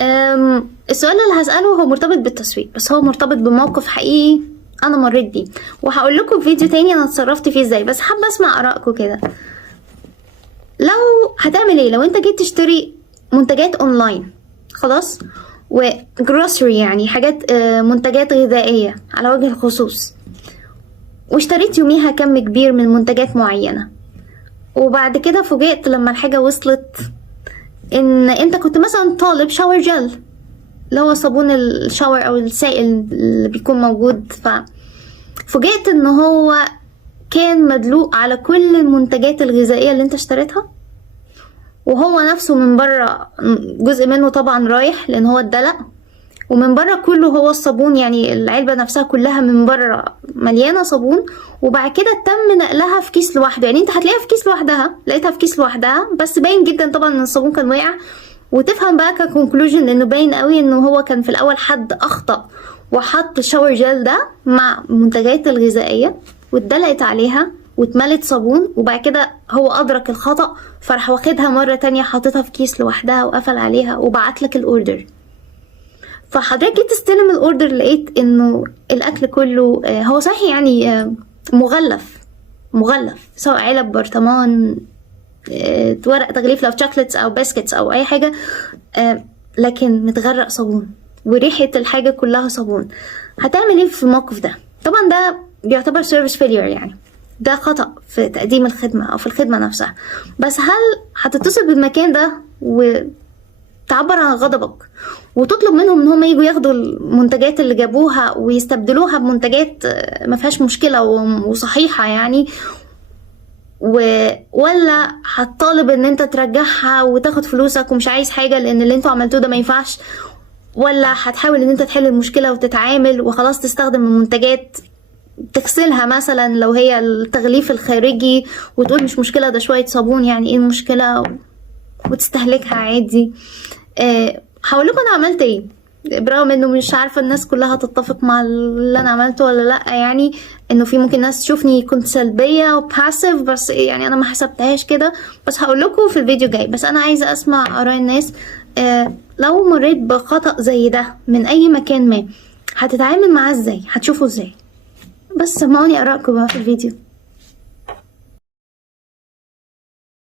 السؤال اللي هسأله هو مرتبط بالتسويق، بس هو مرتبط بموقف حقيقي انا مريت بيه، وهقول لكم في فيديو تاني انا اتصرفت فيه ازاي، بس حابه اسمع ارائكم كده. لو هتعمل ايه لو انت جيت تشتري منتجات اونلاين خلاص، وجروسري يعني حاجات منتجات غذائيه على وجه الخصوص، واشتريت يوميها كم كبير من منتجات معينه، وبعد كده فوجئت لما الحاجه وصلت ان انت كنت مثلا طالب شاور جل اللي هو صابون الشاور او السائل اللي بيكون موجود، فوجئت ان هو كان مدلوق على كل المنتجات الغذائية اللي انت اشتريتها، وهو نفسه من بره جزء منه طبعا رايح لان هو اتدلق، ومن بره كله هو الصابون، يعني العلبة نفسها كلها من بره مليانة صابون، وبعد كده تم نقلها في كيس لوحده. يعني انت هتلاقيها في كيس لوحدها، لقيتها في كيس لوحدها، بس باين جدا طبعا ان الصابون كان واقع. وتفهم بقى ككونكلوجن لانه باين قوي انه هو كان في الاول حد اخطأ وحط الشاور جel ده مع منتجات الغذائية واتدلقت عليها واتملت صابون، وبعد كده هو ادرك الخطأ فراح واخدها مرة تانية حاطتها في كيس لوحدها وقفل عليها وبعتلك الاوردر. فحضرتك جيت تستلم الاوردر لقيت انه الاكل كله هو صحيح يعني مغلف سواء علب برطمان ورق تغليف لو شوكليتس او بسكتس او اي حاجه، لكن متغرق صابون وريحه الحاجه كلها صابون. هتعمل ايه في الموقف ده؟ طبعا ده بيعتبر سيرفيس فيلير، يعني ده خطأ في تقديم الخدمه او في الخدمه نفسها. بس هل هتتصل بالمكان ده وتعبر عن غضبك وتطلب منهم ان هم يجوا ياخدوا المنتجات اللي جابوها ويستبدلوها بمنتجات ما فيهاش مشكله وصحيحه يعني، ولا هتطالب ان انت ترجعها وتاخد فلوسك ومش عايز حاجة لان اللي انتوا عملتوه ده ما ينفعش، ولا هتحاول ان انت تحل المشكلة وتتعامل وخلاص تستخدم المنتجات تغسلها مثلا لو هي التغليف الخارجي وتقول مش مشكلة ده شوية صابون يعني ايه المشكلة وتستهلكها عادي. هقول لكم انا عملت ايه برغم انه مش عارفه الناس كلها تتفق مع اللي انا عملته ولا لا، يعني انه في ممكن ناس تشوفني كنت سلبيه وباسيف، بس يعني انا ما حسبتهاش كده، بس هقول لكم في الفيديو جاي. بس انا عايزه اسمع اراء الناس. لو مريت بخطأ زي ده من اي مكان ما هتتعامل معاه ازاي؟ هتشوفه ازاي؟ بس سمعوني ارائكم بقى في الفيديو.